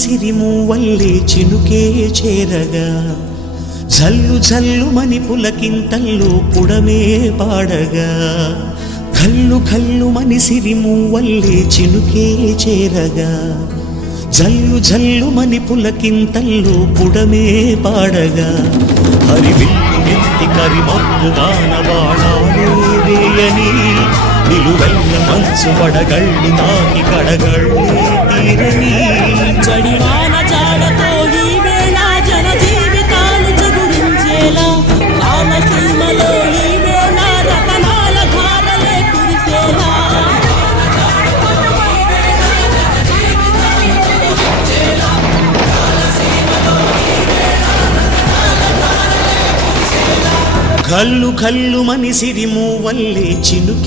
సిరిమూవల్లే చినుకే చేరగా జల్లు జల్లుమని పులకింతల్లో పుడమే పాడగా కల్లు కల్లుమని సిరిమూవల్లే చినుకే చేరగా జల్లు జల్లుమని పులకింతల్లో పుడమే పాడగా హరివిల్లు నెత్తి కరిమప్పు వానవాడాలే వేయని నిలువెల్ల మంచు వడగళ్ళు తాకి కడగళ్ళే తీరని జడివాన జాడతో ఈ వేళ జన జీవితాలు జగురించేలా రామసీమలో ఈ వేళ రతనాల ధారలే కురిసేలా కల్లు కల్లుమని సిరిమూవల్లే చినుకే